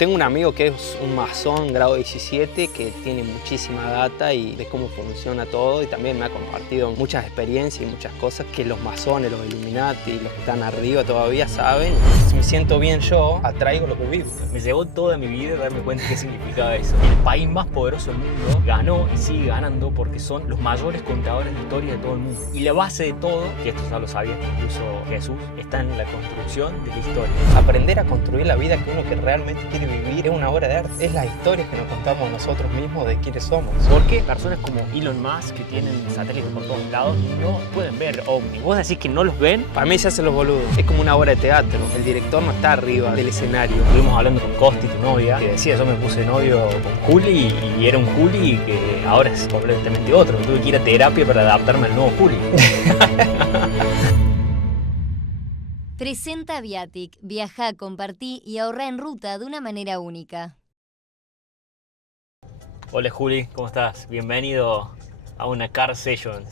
Tengo un amigo que es un masón grado 17 que tiene muchísima data y de cómo funciona todo, y también me ha compartido muchas experiencias y muchas cosas que los masones, los Illuminati, los que están arriba todavía saben. Si me siento bien yo, atraigo lo que vivo. Me llevó toda mi vida darme cuenta qué significaba eso. El país más poderoso del mundo ganó y sigue ganando porque son los mayores contadores de historia de todo el mundo. Y la base de todo, que esto ya lo sabía incluso Jesús, está en la construcción de la historia. Aprender a construir la vida que uno que realmente quiere vivir es una obra de arte. Es las historias que nos contamos nosotros mismos de quiénes somos. ¿Por qué personas como Elon Musk, que tienen satélites por todos lados, no pueden ver ovnis? ¿Vos decís que no los ven? Para mí se hacen los boludos. Es como una obra de teatro. El director no está arriba del escenario. Estuvimos hablando con Costi, tu novia, que decía: yo me puse novio con Juli y era un Juli que ahora es completamente otro. Tuve que ir a terapia para adaptarme al nuevo Juli. Presenta Viatic. Viajá, compartí y ahorrá en ruta de una manera única. Hola Juli, ¿cómo estás? Bienvenido a una Car Sessions.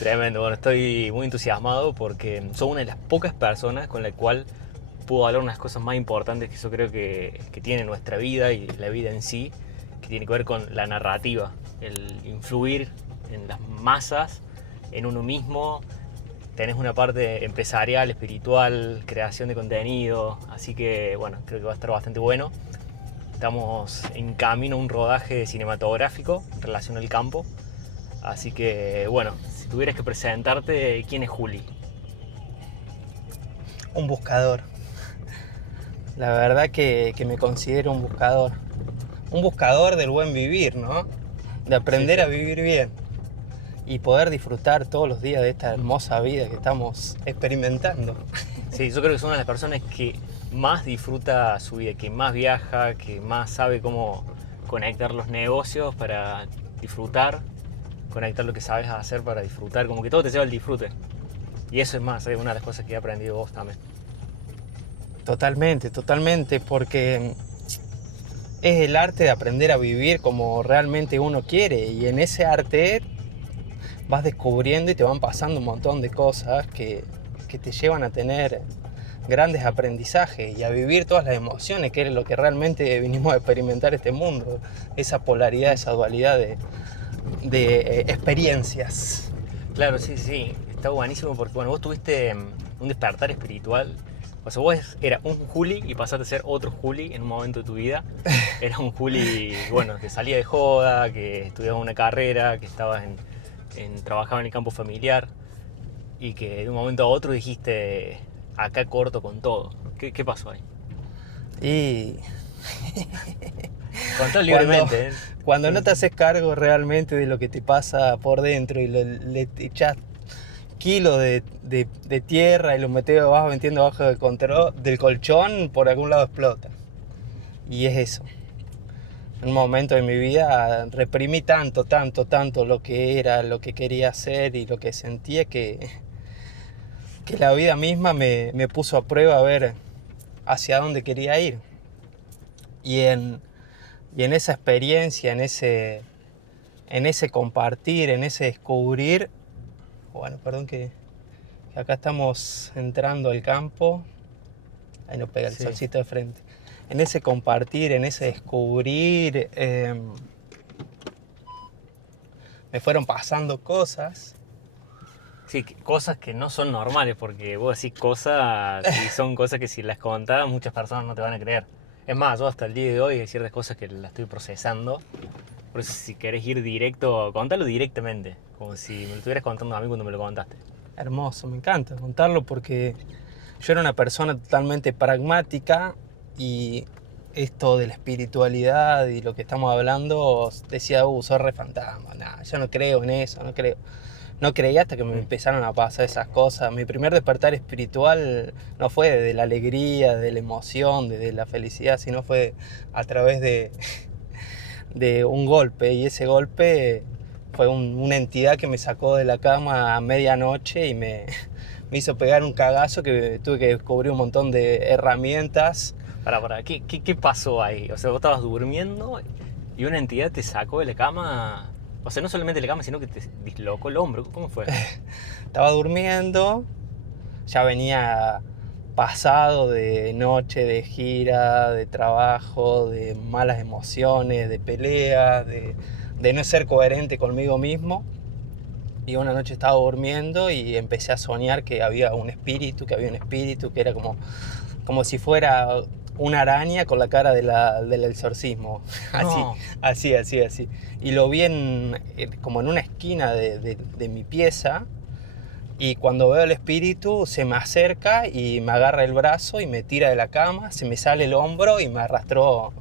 Tremendo, bueno, estoy muy entusiasmado porque soy una de las pocas personas con la cual puedo hablar unas cosas más importantes que yo creo que tiene nuestra vida y la vida en sí, que tiene que ver con la narrativa, el influir en las masas, en uno mismo. Tenés una parte empresarial, espiritual, creación de contenido, así que bueno, creo que va a estar bastante bueno. Estamos en camino a un rodaje cinematográfico en relación al campo, así que bueno, si tuvieras que presentarte, ¿quién es Juli? Un buscador. La verdad que me considero un buscador. Un buscador del buen vivir, ¿no? De aprender a vivir bien. Y poder disfrutar todos los días de esta hermosa vida que estamos experimentando. Sí, yo creo que soy una de las personas que más disfruta su vida, que más viaja, que más sabe cómo conectar los negocios para disfrutar, conectar lo que sabes hacer para disfrutar, como que todo te lleva al disfrute. Y eso es más, es una de las cosas que he aprendido vos también. Totalmente, totalmente, porque es el arte de aprender a vivir como realmente uno quiere, y en ese arte vas descubriendo y te van pasando un montón de cosas que te llevan a tener grandes aprendizajes y a vivir todas las emociones, que es lo que realmente vinimos a experimentar este mundo, esa polaridad, esa dualidad de experiencias. Claro, sí, está buenísimo porque bueno, vos tuviste un despertar espiritual. O sea, vos eras un Juli y pasaste a ser otro Juli en un momento de tu vida. Eras un Juli, bueno, que salía de joda, que estudiaba una carrera, que estaba trabajaba en el campo familiar y que de un momento a otro dijiste: acá corto con todo. ¿Qué pasó ahí? Y Contá libremente. Cuando no te haces cargo realmente de lo que te pasa por dentro y le echas kilos de tierra y los vas metiendo abajo del colchón, por algún lado explota. Y es eso. En un momento de mi vida reprimí tanto lo que era, lo que quería hacer y lo que sentía que la vida misma me puso a prueba a ver hacia dónde quería ir. Y en esa experiencia, en ese compartir, en ese descubrir, bueno, perdón que acá estamos entrando al campo, ahí nos pega el solcito de frente. En ese compartir, en ese descubrir, me fueron pasando cosas. Sí, cosas que no son normales, porque vos decís cosas y son cosas que si las contás muchas personas no te van a creer. Es más, yo hasta el día de hoy hay ciertas cosas que las estoy procesando. Por eso si querés ir directo, contalo directamente, como si me lo estuvieras contando a mí cuando me lo contaste. Hermoso, me encanta contarlo porque yo era una persona totalmente pragmática y esto de la espiritualidad y lo que estamos hablando, decía: sos re fantasma, nah, yo no creo en eso, no creo. No creí hasta que me empezaron a pasar esas cosas. Mi primer despertar espiritual no fue de la alegría, de la emoción, de la felicidad, sino fue a través de un golpe. Y ese golpe fue una entidad que me sacó de la cama a medianoche y me hizo pegar un cagazo que tuve que descubrir un montón de herramientas. ¿Qué pasó ahí? O sea, vos estabas durmiendo y una entidad te sacó de la cama. O sea, no solamente de la cama, sino que te dislocó el hombro. ¿Cómo fue? Estaba durmiendo, ya venía pasado de noche, de gira, de trabajo, de malas emociones, de peleas, de no ser coherente conmigo mismo. Y una noche estaba durmiendo y empecé a soñar que había un espíritu, que era como si fuera una araña con la cara del exorcismo. No. Así. Y lo vi como en una esquina de mi pieza. Y cuando veo el espíritu se me acerca y me agarra el brazo y me tira de la cama, se me sale el hombro y me arrastró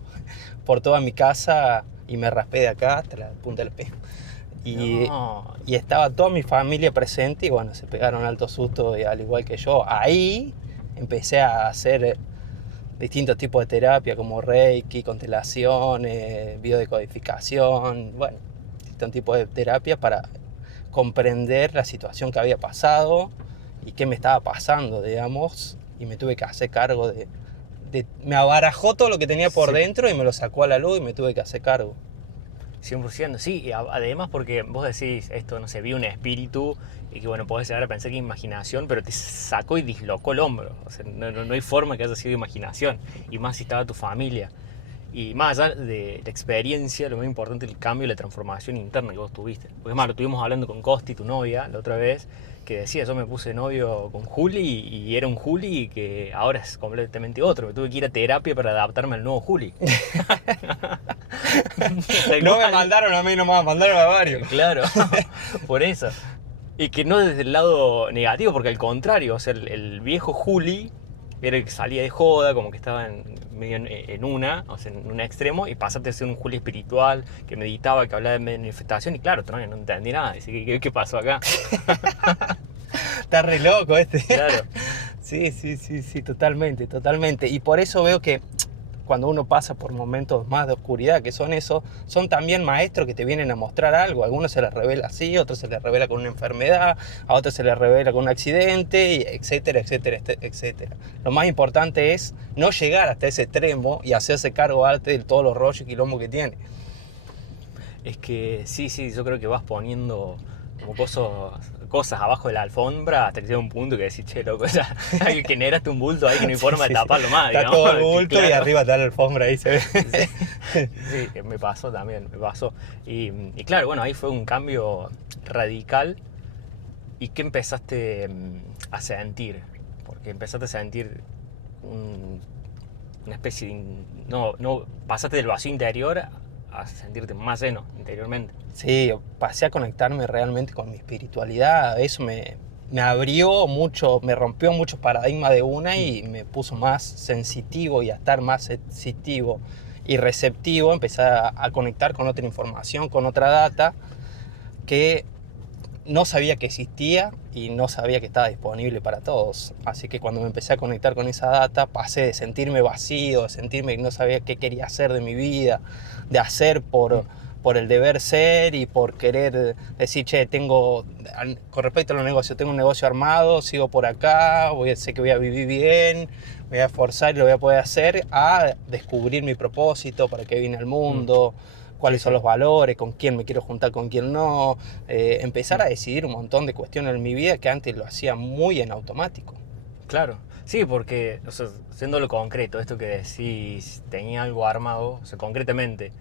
por toda mi casa y me raspé de acá hasta la punta del pie. No. Y estaba toda mi familia presente y bueno, se pegaron alto susto y al igual que yo. Ahí empecé a hacer distintos tipos de terapia como Reiki, constelaciones, biodecodificación, bueno, distintos tipos de terapia para comprender la situación que había pasado y qué me estaba pasando, digamos, y me tuve que hacer cargo me abarajó todo lo que tenía por dentro y me lo sacó a la luz y me tuve que hacer cargo. 100%, sí, y además porque vos decís esto, no sé, vi un espíritu y que bueno, podés llegar a pensar que imaginación, pero te sacó y dislocó el hombro, o sea, no hay forma que haya sido imaginación, y más si estaba tu familia. Y más allá de la experiencia, lo más importante es el cambio y la transformación interna que vos tuviste. Porque es más, lo estuvimos hablando con Costi, tu novia, la otra vez, que decía, yo me puse novio con Juli y era un Juli que ahora es completamente otro. Me tuve que ir a terapia para adaptarme al nuevo Juli. No me mandaron a mí nomás, mandaron a varios. Claro, por eso. Y que no desde el lado negativo, porque al contrario, o sea, el viejo Juli era el que salía de joda, como que estaba medio en o sea, en un extremo, y pasaste a ser un Juli espiritual, que meditaba, que hablaba de manifestación, y claro, no entendí nada, dice, ¿qué pasó acá? Está re loco este. Claro. Sí, totalmente. Y por eso veo que cuando uno pasa por momentos más de oscuridad, que son eso, son también maestros que te vienen a mostrar algo. A algunos se les revela así, a otros se les revela con una enfermedad, a otros se les revela con un accidente, etcétera. Lo más importante es no llegar hasta ese extremo y hacerse cargo de todos los rollos y quilombos que tiene. Es que sí, yo creo que vas poniendo como cosas abajo de la alfombra hasta que llega un punto que decís, che, loco, ya hay que generaste un bulto ahí que no hay forma de taparlo más. Está digamos, todo el bulto claro. y arriba está la alfombra, ahí se ve. Sí, me pasó también. Y claro, bueno, ahí fue un cambio radical. ¿Y qué empezaste a sentir? Porque empezaste a sentir una especie de... No, pasaste del vacío interior a sentirte más lleno interiormente. Sí, pasé a conectarme realmente con mi espiritualidad. Eso me abrió mucho, me rompió muchos paradigmas de una y me puso más sensitivo y a estar más sensitivo y receptivo. Empecé a conectar con otra información, con otra data que no sabía que existía y no sabía que estaba disponible para todos. Así que cuando me empecé a conectar con esa data, pasé de sentirme vacío, de sentirme que no sabía qué quería hacer de mi vida, de hacer por el deber ser y por querer decir, che, con respecto a los negocios, tengo un negocio armado, sigo por acá, sé que voy a vivir bien, me voy a esforzar y lo voy a poder hacer, a descubrir mi propósito, para qué vine al mundo, cuáles son los valores, con quién me quiero juntar, con quién no, empezar a decidir un montón de cuestiones en mi vida que antes lo hacía muy en automático. Claro, sí, porque, o sea, siendo lo concreto, esto que decís, tenía algo armado, o sea, concretamente,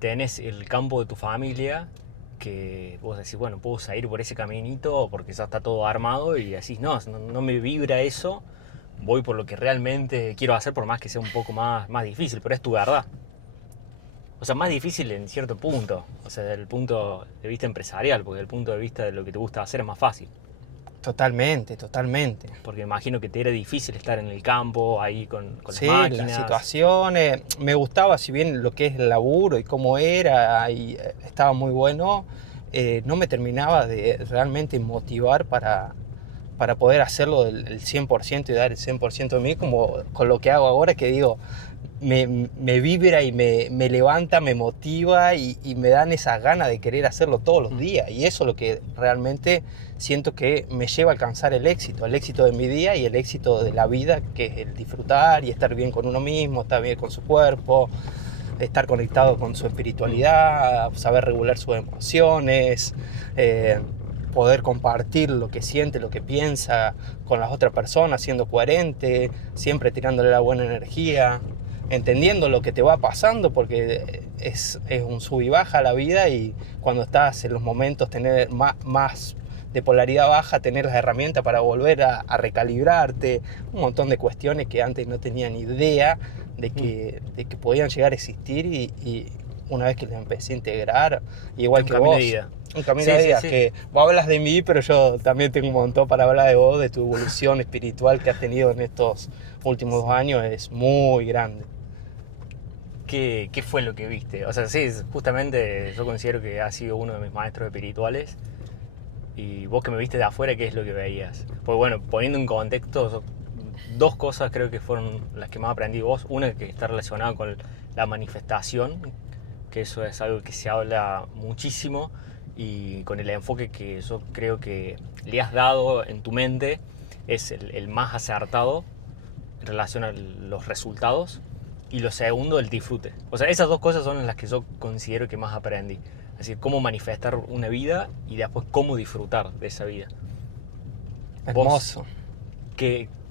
tenés el campo de tu familia, que vos decís, bueno, puedo salir por ese caminito porque ya está todo armado, y decís, no me vibra eso, voy por lo que realmente quiero hacer, por más que sea un poco más difícil, pero es tu verdad. O sea, más difícil en cierto punto, o sea, desde el punto de vista empresarial, porque desde el punto de vista de lo que te gusta hacer es más fácil. Totalmente. Porque imagino que te era difícil estar en el campo, ahí con Sí, las máquinas. las situaciones, me gustaba, si bien lo que es el laburo y cómo era, y estaba muy bueno, no me terminaba de realmente motivar para poder hacerlo el 100% y dar el 100% de mí, como con lo que hago ahora, que digo, me vibra y me levanta, me motiva y me dan esa gana de querer hacerlo todos los días. Y eso es lo que realmente siento que me lleva a alcanzar el éxito de mi día y el éxito de la vida, que es el disfrutar y estar bien con uno mismo, estar bien con su cuerpo, estar conectado con su espiritualidad, saber regular sus emociones. poder compartir lo que siente, lo que piensa con las otras personas, siendo coherente, siempre tirándole la buena energía, entendiendo lo que te va pasando, porque es un sub y baja la vida, y cuando estás en los momentos tener más de polaridad baja, tener las herramientas para volver a recalibrarte, un montón de cuestiones que antes no tenía ni idea de que podían llegar a existir, y una vez que las empecé a integrar, igual que vos, un camino de vida, que vos hablas de mí, pero yo también tengo un montón para hablar de vos, de tu evolución espiritual que has tenido en estos últimos 2 años, es muy grande. ¿Qué fue lo que viste? O sea, sí, justamente yo considero que has sido uno de mis maestros espirituales. Y vos que me viste de afuera, ¿qué es lo que veías? Pues bueno, poniendo en contexto, 2 cosas creo que fueron las que más aprendí vos. Una que está relacionada con la manifestación, que eso es algo que se habla muchísimo, y con el enfoque que yo creo que le has dado en tu mente es el más acertado en relación a los resultados. Y lo segundo, el disfrute. O sea, esas 2 cosas son las que yo considero que más aprendí. Es decir, cómo manifestar una vida y después cómo disfrutar de esa vida. Hermoso.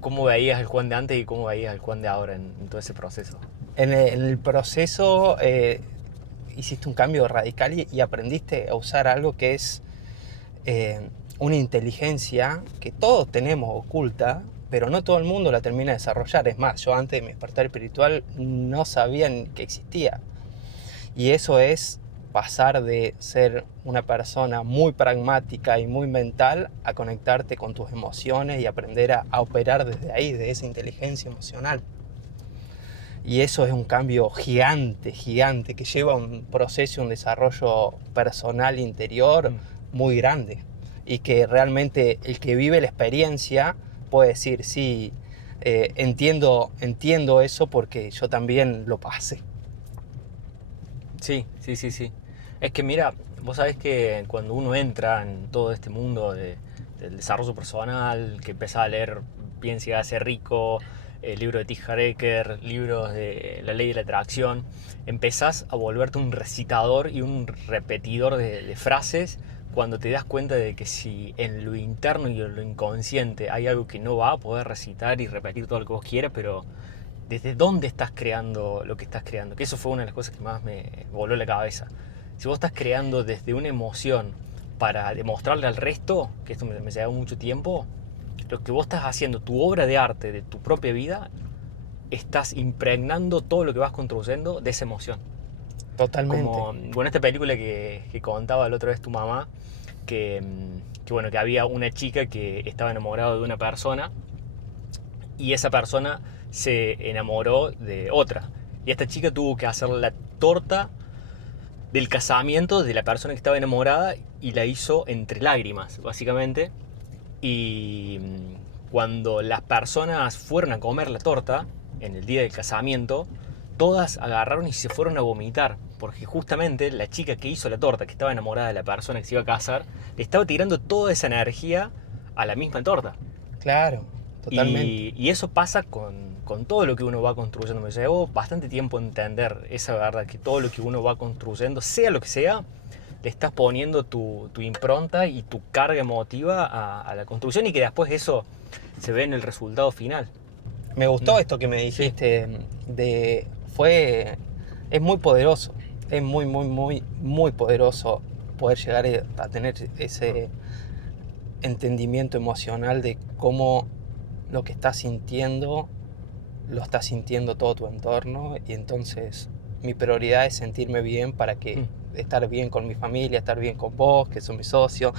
¿Cómo veías el Juan de antes y cómo veías el Juan de ahora en todo ese proceso? En el proceso hiciste un cambio radical y aprendiste a usar algo que es una inteligencia que todos tenemos oculta, pero no todo el mundo la termina de desarrollar. Es más, yo antes de mi despertar espiritual no sabía ni que existía. Y eso es pasar de ser una persona muy pragmática y muy mental a conectarte con tus emociones y aprender a operar desde ahí, de esa inteligencia emocional. Y eso es un cambio gigante, gigante, que lleva un proceso, un desarrollo personal interior muy grande. Y que realmente el que vive la experiencia puede decir, sí, entiendo eso porque yo también lo pasé. Sí. Es que mira, vos sabés que cuando uno entra en todo este mundo del desarrollo personal, que empieza a leer Piensa y hágase rico, el libro de T. Harv Eker, libros de la ley de la atracción, empezás a volverte un recitador y un repetidor de frases, cuando te das cuenta de que si en lo interno y en lo inconsciente hay algo que no va a poder recitar y repetir todo lo que vos quieras, pero ¿desde dónde estás creando lo que estás creando? Que eso fue una de las cosas que más me voló la cabeza. Si vos estás creando desde una emoción para demostrarle al resto, que esto me llevó mucho tiempo, lo que vos estás haciendo, tu obra de arte de tu propia vida, estás impregnando todo lo que vas construyendo de esa emoción. Totalmente. Como bueno, esta película que contaba la otra vez tu mamá, que había una chica que estaba enamorada de una persona y esa persona se enamoró de otra. Y esta chica tuvo que hacer la torta del casamiento de la persona que estaba enamorada y la hizo entre lágrimas, básicamente. Y cuando las personas fueron a comer la torta en el día del casamiento, todas agarraron y se fueron a vomitar, porque justamente la chica que hizo la torta, que estaba enamorada de la persona que se iba a casar, le estaba tirando toda esa energía a la misma torta. Claro, totalmente. Y eso pasa con todo lo que uno va construyendo. Me llevó bastante tiempo entender esa verdad, que todo lo que uno va construyendo, sea lo que sea, le estás poniendo tu impronta y tu carga emotiva a la construcción, y que después eso se ve en el resultado final. Me gustó esto que me dijiste, es muy poderoso, es muy poderoso poder llegar a tener ese entendimiento emocional de cómo lo que estás sintiendo lo está sintiendo todo tu entorno, y entonces mi prioridad es sentirme bien para que estar bien con mi familia, estar bien con vos, que sos mi socio,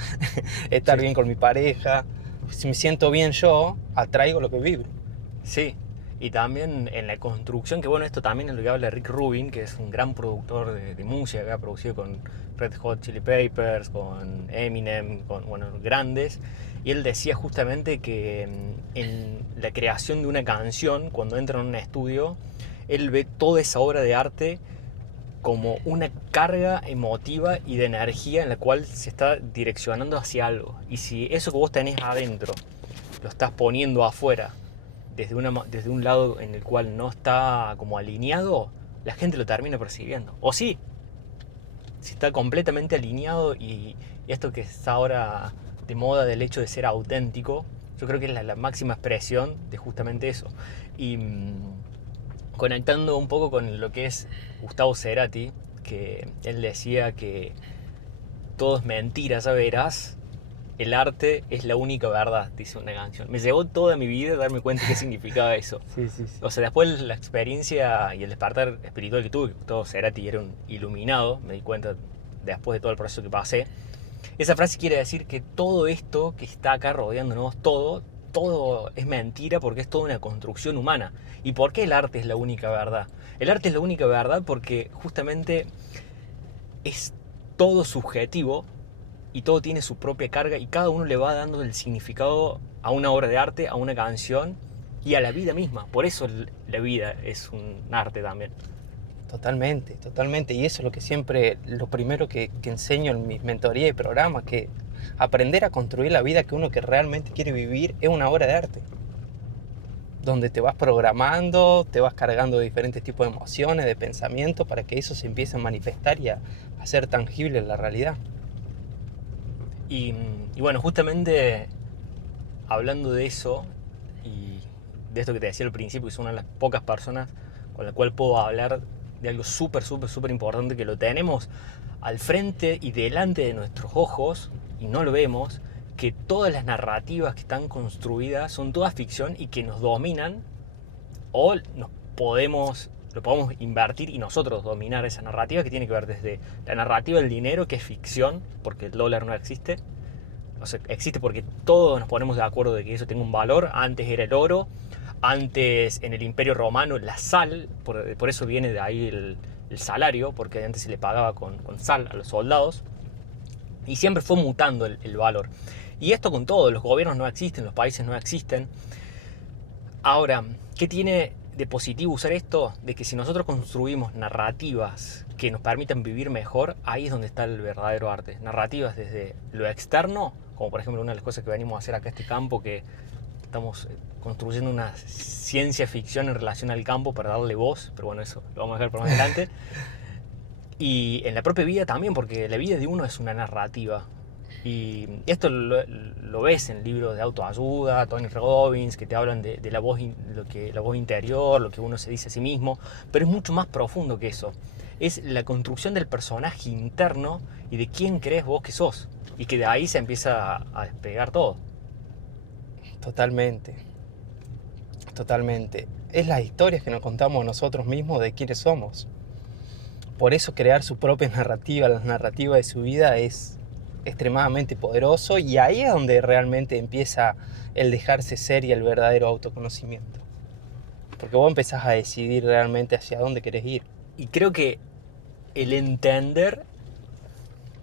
estar bien con mi pareja. Si me siento bien yo, atraigo lo que vibro. Sí, y también en la construcción, que bueno, esto también es lo que habla Rick Rubin, que es un gran productor de música, que ha producido con Red Hot Chili Peppers, con Eminem, con grandes, y él decía justamente que en la creación de una canción, cuando entra en un estudio, él ve toda esa obra de arte como una carga emotiva y de energía en la cual se está direccionando hacia algo. Y si eso que vos tenés adentro lo estás poniendo afuera desde un lado en el cual no está como alineado, la gente lo termina percibiendo. O sí, si está completamente alineado y esto que está ahora de moda del hecho de ser auténtico, yo creo que es la máxima expresión de justamente eso. Y conectando un poco con lo que es Gustavo Cerati, que él decía que todo es mentira, ya verás, el arte es la única verdad, dice una canción. Me llevó toda mi vida a darme cuenta qué significaba eso. Sí, sí, sí. O sea, después la experiencia y el despertar espiritual que tuve, que Gustavo Cerati era un iluminado, me di cuenta después de todo el proceso que pasé. Esa frase quiere decir que todo esto que está acá rodeándonos, todo es mentira porque es toda una construcción humana. ¿Y por qué el arte es la única verdad? El arte es la única verdad porque justamente es todo subjetivo y todo tiene su propia carga y cada uno le va dando el significado a una obra de arte, a una canción y a la vida misma. Por eso la vida es un arte también. Totalmente, totalmente. Y eso es lo que siempre, lo primero que enseño en mis mentorías y programas, que aprender a construir la vida que uno que realmente quiere vivir es una obra de arte. Donde te vas programando, te vas cargando de diferentes tipos de emociones, de pensamientos, para que eso se empiece a manifestar y a ser tangible en la realidad. Y bueno, justamente hablando de eso y de esto que te decía al principio, que soy una de las pocas personas con la cual puedo hablar de algo súper importante que lo tenemos al frente y delante de nuestros ojos y no lo vemos, que todas las narrativas que están construidas son todas ficción y que nos dominan o lo podemos invertir y nosotros dominar esa narrativa que tiene que ver desde la narrativa del dinero, que es ficción, porque el dólar no existe. O sea, existe porque todos nos ponemos de acuerdo de que eso tenga un valor. Antes era el oro, antes en el Imperio Romano la sal, por eso viene de ahí el salario, porque antes se le pagaba con sal a los soldados. Y siempre fue mutando el valor. Y esto con todo, los gobiernos no existen, los países no existen. Ahora, ¿qué tiene de positivo usar esto? De que si nosotros construimos narrativas que nos permitan vivir mejor, ahí es donde está el verdadero arte. Narrativas desde lo externo, como por ejemplo una de las cosas que venimos a hacer acá en este campo, que estamos construyendo una ciencia ficción en relación al campo para darle voz, pero bueno, eso lo vamos a dejar por más adelante. Y en la propia vida también, porque la vida de uno es una narrativa. Y esto lo ves en libros de autoayuda, Tony Robbins, que te hablan de la voz interior, lo que uno se dice a sí mismo, pero es mucho más profundo que eso. Es la construcción del personaje interno y de quién crees vos que sos. Y que de ahí se empieza a despegar todo. Totalmente, totalmente. Es las historias que nos contamos nosotros mismos de quiénes somos. Por eso crear su propia narrativa, la narrativa de su vida es extremadamente poderoso y ahí es donde realmente empieza el dejarse ser y el verdadero autoconocimiento. Porque vos empezás a decidir realmente hacia dónde querés ir. Y creo que el entender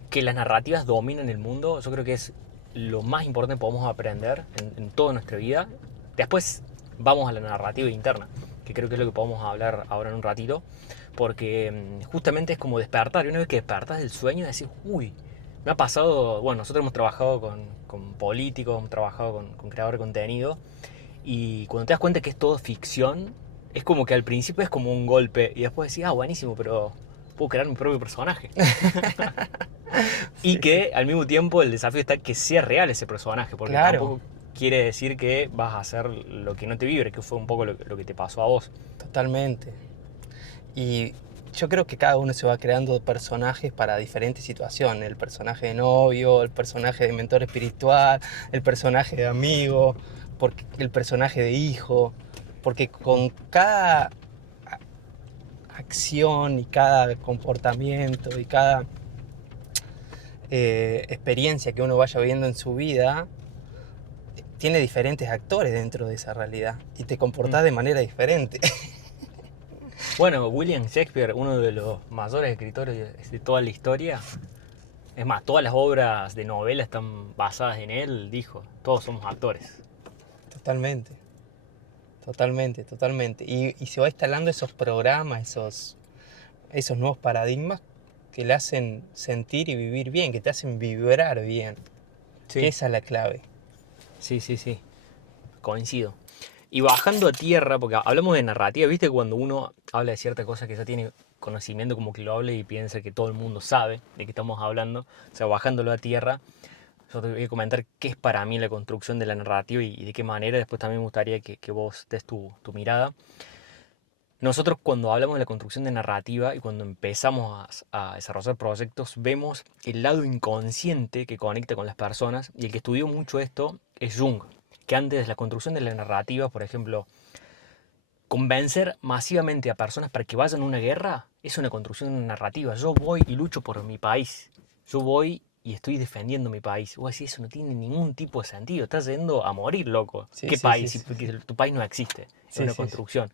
que las narrativas dominan el mundo, yo creo que es lo más importante que podemos aprender en toda nuestra vida. Después vamos a la narrativa interna, que creo que es lo que podemos hablar ahora en un ratito, porque justamente es como despertar, y una vez que despertas del sueño decís, uy, me ha pasado, bueno, nosotros hemos trabajado con políticos, hemos trabajado con creadores de contenido, y cuando te das cuenta que es todo ficción, es como que al principio es como un golpe, y después decís, buenísimo, pero puedo crear mi propio personaje. Y que al mismo tiempo el desafío está que sea real ese personaje, porque Claro. tampoco quiere decir que vas a hacer lo que no te vibre, que fue un poco lo que te pasó a vos. Totalmente. Y yo creo que cada uno se va creando personajes para diferentes situaciones. El personaje de novio, el personaje de mentor espiritual, el personaje de amigo, el personaje de hijo. Porque con cada acción y cada comportamiento y cada experiencia que uno vaya viviendo en su vida, tiene diferentes actores dentro de esa realidad y te comportás de manera diferente. Bueno, William Shakespeare, uno de los mayores escritores de toda la historia, es más, todas las obras de novela están basadas en él, dijo, todos somos actores. Totalmente, totalmente, totalmente. Y se va instalando esos programas, esos nuevos paradigmas que le hacen sentir y vivir bien, que te hacen vibrar bien. Sí. Que esa es la clave. Sí, coincido. Y bajando a tierra, porque hablamos de narrativa, viste, cuando uno habla de cierta cosa que ya tiene conocimiento, como que lo habla y piensa que todo el mundo sabe de qué estamos hablando, o sea, bajándolo a tierra, Yo te voy a comentar qué es para mí la construcción de la narrativa y de qué manera. Después también me gustaría que vos des tu mirada. Nosotros cuando hablamos de la construcción de narrativa y cuando empezamos a desarrollar proyectos, vemos el lado inconsciente que conecta con las personas, y el que estudió mucho esto es Jung, que antes de la construcción de la narrativa, por ejemplo, convencer masivamente a personas para que vayan a una guerra es una construcción de una narrativa. Yo voy y lucho por mi país. Yo voy y estoy defendiendo mi país. Vos decís, eso no tiene ningún tipo de sentido. Estás yendo a morir, loco. Sí, ¿Qué sí, país? sí, sí. Porque tu país no existe. Es Sí, una sí, sí. construcción.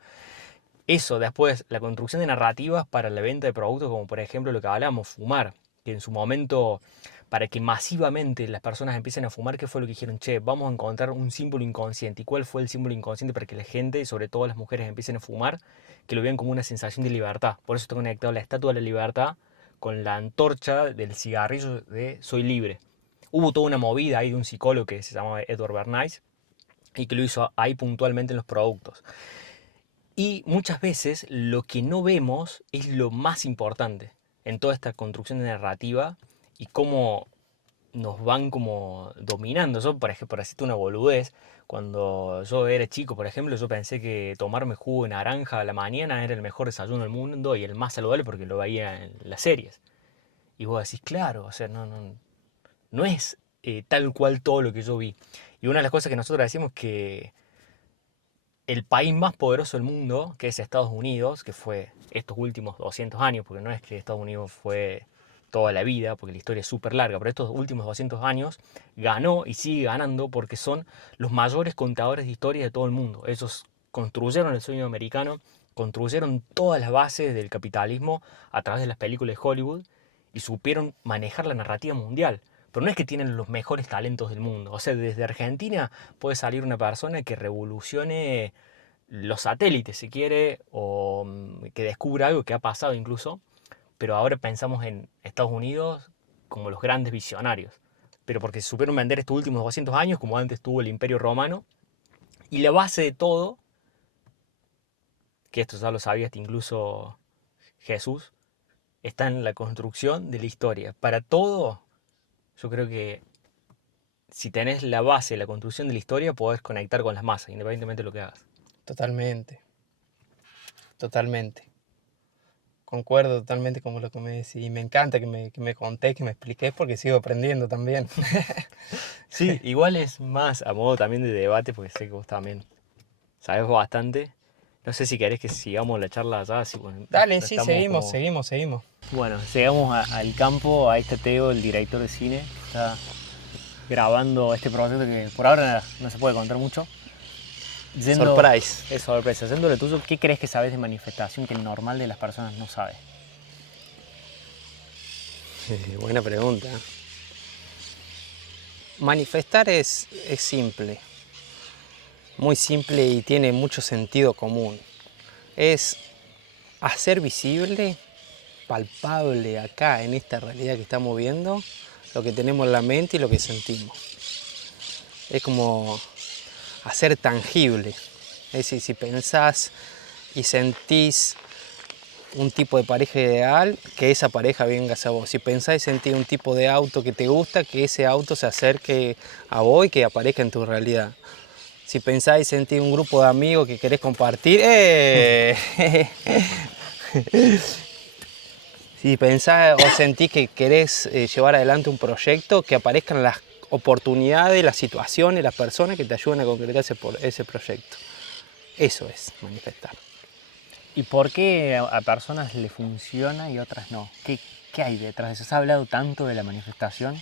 Eso, después, la construcción de narrativas para la venta de productos, como por ejemplo lo que hablábamos, fumar. Que en su momento, para que masivamente las personas empiecen a fumar, ¿qué fue lo que dijeron? Che, vamos a encontrar un símbolo inconsciente. ¿Y cuál fue el símbolo inconsciente para que la gente, sobre todo las mujeres, empiecen a fumar? Que lo vean como una sensación de libertad. Por eso está conectado la Estatua de la Libertad con la antorcha del cigarrillo de Soy Libre. Hubo toda una movida ahí de un psicólogo que se llamaba Edward Bernays y que lo hizo ahí puntualmente en los productos. Y muchas veces lo que no vemos es lo más importante en toda esta construcción de narrativa y cómo nos van como dominando. Yo, por ejemplo, por decirte una boludez, cuando yo era chico, por ejemplo, yo pensé que tomarme jugo de naranja a la mañana era el mejor desayuno del mundo y el más saludable porque lo veía en las series. Y vos decís, claro, o sea, no es tal cual todo lo que yo vi. Y una de las cosas que nosotros decimos es que el país más poderoso del mundo, que es Estados Unidos, que fue estos últimos 200 años, porque no es que Estados Unidos fue toda la vida, porque la historia es súper larga, pero estos últimos 200 años ganó y sigue ganando porque son los mayores contadores de historia de todo el mundo. Ellos construyeron el sueño americano, construyeron todas las bases del capitalismo a través de las películas de Hollywood y supieron manejar la narrativa mundial. Pero no es que tienen los mejores talentos del mundo. O sea, desde Argentina puede salir una persona que revolucione los satélites, si quiere, o que descubra algo que ha pasado incluso, pero ahora pensamos en Estados Unidos como los grandes visionarios. Pero porque se supieron vender estos últimos 200 años, como antes tuvo el Imperio Romano, y la base de todo, que esto ya lo sabía hasta incluso Jesús, está en la construcción de la historia. Para todo, yo creo que si tenés la base, la construcción de la historia, podés conectar con las masas, independientemente de lo que hagas. Totalmente. Totalmente. Concuerdo totalmente con lo que me decís. Y me encanta que me contés, que me expliques, porque sigo aprendiendo también. Sí, igual es más a modo también de debate, porque sé que vos también sabés bastante. No sé si querés que sigamos la charla allá. Si, bueno, Dale, no sí, estamos seguimos, como- seguimos, seguimos. Bueno, llegamos al campo, a este Teo, el director de cine, que está grabando este proyecto que por ahora no se puede contar mucho. Surprise. Es sorpresa. Yendo lo tuyo, ¿qué crees que sabes de manifestación que el normal de las personas no sabe? Buena pregunta. Manifestar es simple. Muy simple y tiene mucho sentido común. Es hacer visible, palpable acá en esta realidad que estamos viendo, lo que tenemos en la mente y lo que sentimos. Es como hacer tangible. Es decir, si pensás y sentís un tipo de pareja ideal, que esa pareja venga hacia vos. Si pensás y sentís un tipo de auto que te gusta, que ese auto se acerque a vos y que aparezca en tu realidad. Si pensás y sentís un grupo de amigos que querés compartir, Si pensás o sentís que querés llevar adelante un proyecto, que aparezcan las oportunidades, las situaciones, las personas que te ayuden a concretar ese proyecto. Eso es manifestar. ¿Y por qué a personas le funciona y otras no? ¿Qué hay detrás de eso? ¿Se ha hablado tanto de la manifestación?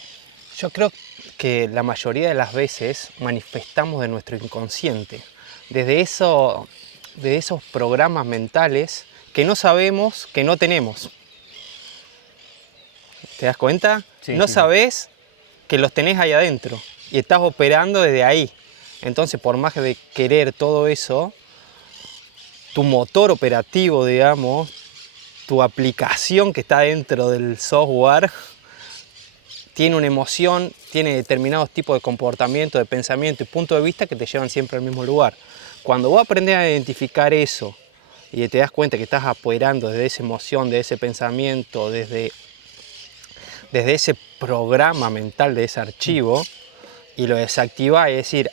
Yo creo que la mayoría de las veces manifestamos de nuestro inconsciente, desde esos programas mentales que no sabemos que no tenemos. ¿Te das cuenta? Sí, no sí, sabés que los tenés ahí adentro y estás operando desde ahí. Entonces, por más de querer todo eso, tu motor operativo, digamos, tu aplicación que está dentro del software, tiene una emoción, tiene determinados tipos de comportamiento, de pensamiento y punto de vista que te llevan siempre al mismo lugar. Cuando vos aprendes a identificar eso y te das cuenta que estás apoderando desde esa emoción, de ese pensamiento, desde desde ese programa mental, de ese archivo, y lo desactivas y decir,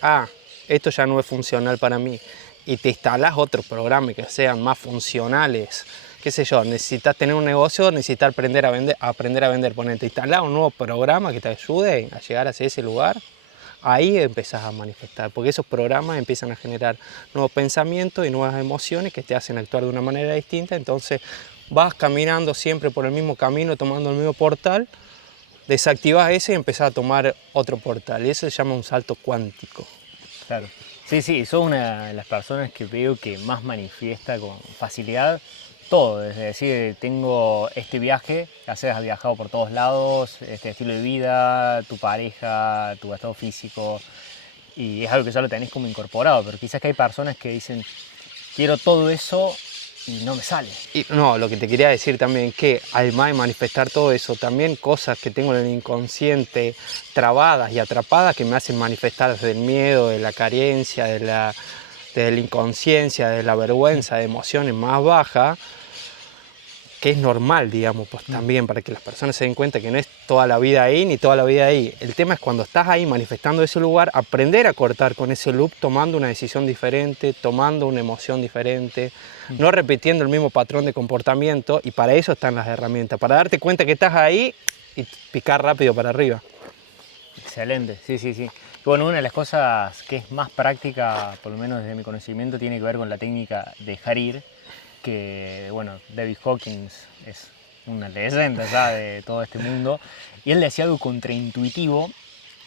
esto ya no es funcional para mí. Y te instalas otros programas que sean más funcionales. Qué sé yo, necesitas tener un negocio, necesitas aprender a vender. Te instalas un nuevo programa que te ayude a llegar hacia ese lugar. Ahí empezás a manifestar, porque esos programas empiezan a generar nuevos pensamientos y nuevas emociones que te hacen actuar de una manera distinta. Entonces vas caminando siempre por el mismo camino, tomando el mismo portal, desactivas ese y empezás a tomar otro portal. Y eso se llama un salto cuántico. Claro. Sí, sí, sos una de las personas que veo que más manifiesta con facilidad todo. Es decir, tengo este viaje, has viajado por todos lados, este estilo de vida, tu pareja, tu estado físico, y es algo que ya lo tenés como incorporado, pero quizás que hay personas que dicen, quiero todo eso y no me sale. Y no, lo que te quería decir también, que además de manifestar todo eso, también cosas que tengo en el inconsciente trabadas y atrapadas que me hacen manifestar desde el miedo, de la carencia, de la inconsciencia, de la vergüenza, de emociones más bajas, que es normal, digamos, pues también para que las personas se den cuenta que no es toda la vida ahí ni toda la vida ahí. El tema es cuando estás ahí manifestando ese lugar, aprender a cortar con ese loop tomando una decisión diferente, tomando una emoción diferente, no repitiendo el mismo patrón de comportamiento, y para eso están las herramientas, para darte cuenta que estás ahí y picar rápido para arriba. Excelente, sí, sí, sí. Bueno, una de las cosas que es más práctica, por lo menos desde mi conocimiento, tiene que ver con la técnica de dejar ir, que, bueno, David Hawkins es una leyenda ya de todo este mundo, y él decía algo contraintuitivo,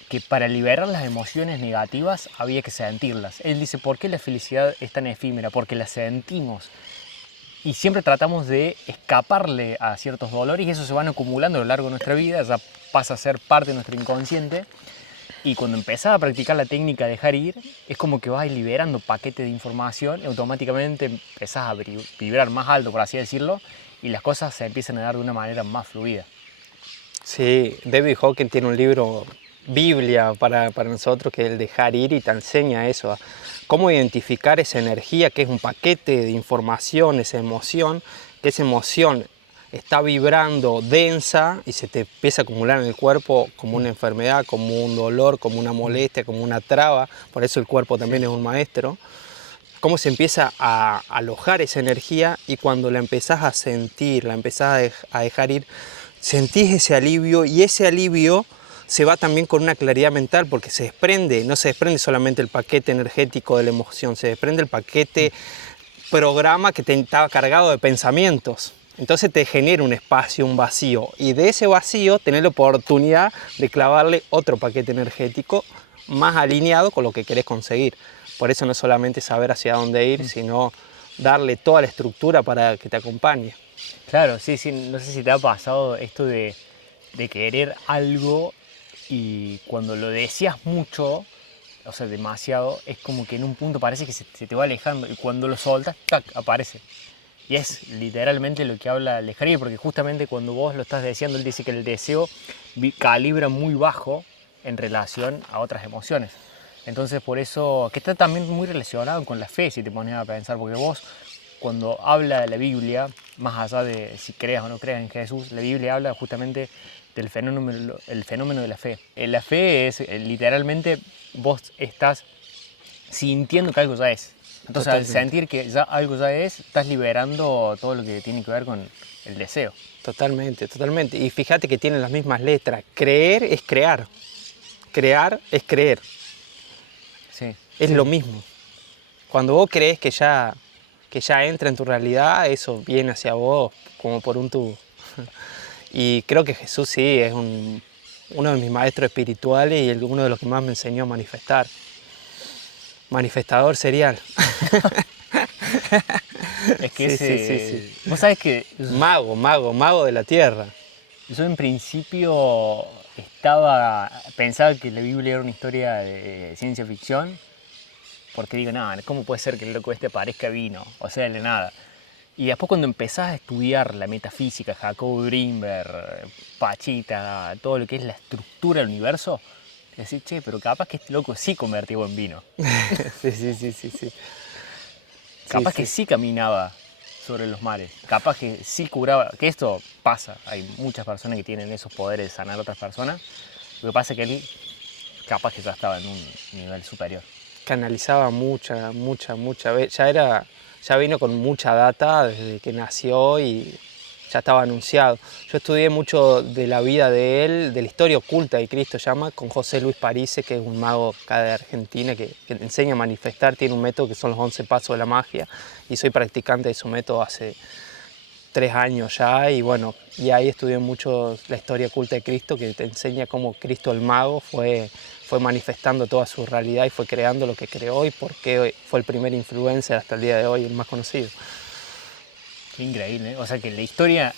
que para liberar las emociones negativas había que sentirlas. Él dice, ¿por qué la felicidad es tan efímera? Porque la sentimos. Y siempre tratamos de escaparle a ciertos dolores y eso se van acumulando a lo largo de nuestra vida, ya pasa a ser parte de nuestro inconsciente. Y cuando empezás a practicar la técnica de dejar ir, es como que vas liberando paquetes de información y automáticamente empezás a vibrar más alto, por así decirlo, y las cosas se empiezan a dar de una manera más fluida. Sí, David Hawkins tiene un libro, Biblia para nosotros, que es el dejar ir, y te enseña eso, a cómo identificar esa energía, que es un paquete de información, esa emoción, que esa emoción está vibrando densa y se te empieza a acumular en el cuerpo como una enfermedad, como un dolor, como una molestia, como una traba. Por eso el cuerpo también es un maestro. Cómo se empieza a alojar esa energía, y cuando la empezás a sentir, la empezás a dejar ir, sentís ese alivio, y ese alivio se va también con una claridad mental, porque se desprende, no se desprende solamente el paquete energético de la emoción, se desprende el paquete programa que estaba cargado de pensamientos. Entonces te genera un espacio, un vacío, y de ese vacío tenés la oportunidad de clavarle otro paquete energético más alineado con lo que querés conseguir. Por eso no es solamente saber hacia dónde ir, sino darle toda la estructura para que te acompañe. Claro, sí, sí, no sé si te ha pasado esto de querer algo y cuando lo deseas mucho, o sea, demasiado, es como que en un punto parece que se te va alejando y cuando lo soltas, ¡tac!, aparece. Y es literalmente lo que habla Lejarí, porque justamente cuando vos lo estás deseando, él dice que el deseo calibra muy bajo en relación a otras emociones. Entonces por eso, que está también muy relacionado con la fe, si te pones a pensar, porque vos cuando habla de la Biblia, más allá de si creas o no creas en Jesús, la Biblia habla justamente del fenómeno de la fe. La fe es literalmente vos estás sintiendo que algo ya es. Entonces Totalmente. al sentir que ya algo ya es, estás liberando todo lo que tiene que ver con el deseo. Totalmente, totalmente. Y fíjate que tienen las mismas letras. Creer es crear. Crear es creer. Sí. Es lo mismo. Cuando vos crees que ya entra en tu realidad, eso viene hacia vos como por un tubo. Y creo que Jesús sí es uno de mis maestros espirituales y uno de los que más me enseñó a manifestar. Manifestador serial. Es que sí. vos sabés que Mago de la tierra. yo en principio pensaba que la Biblia era una historia de ciencia ficción, porque digo, no, ¿cómo puede ser que el loco este parezca vino? O sea, de nada. Y después cuando empezás a estudiar la metafísica, Jacobo Grinberg, Pachita, todo lo que es la estructura del universo, decís, che, pero capaz que este loco sí convertía en vino. Sí. Capaz que sí caminaba sobre los mares. Capaz que sí curaba, que esto pasa, hay muchas personas que tienen esos poderes de sanar a otras personas. Lo que pasa es que él capaz que ya estaba en un nivel superior. Canalizaba mucha, ya vino con mucha data desde que nació y ya estaba anunciado. Yo estudié mucho de la vida de él, de la historia oculta de Cristo llama, con José Luis Parise, que es un mago acá de Argentina que enseña a manifestar, tiene un método que son los 11 pasos de la magia y soy practicante de su método hace 3 años ya y bueno, y ahí estudié mucho la historia oculta de Cristo que te enseña cómo Cristo el mago fue manifestando toda su realidad y fue creando lo que creó y por qué fue el primer influencer hasta el día de hoy, el más conocido. Qué increíble, ¿eh? O sea que la historia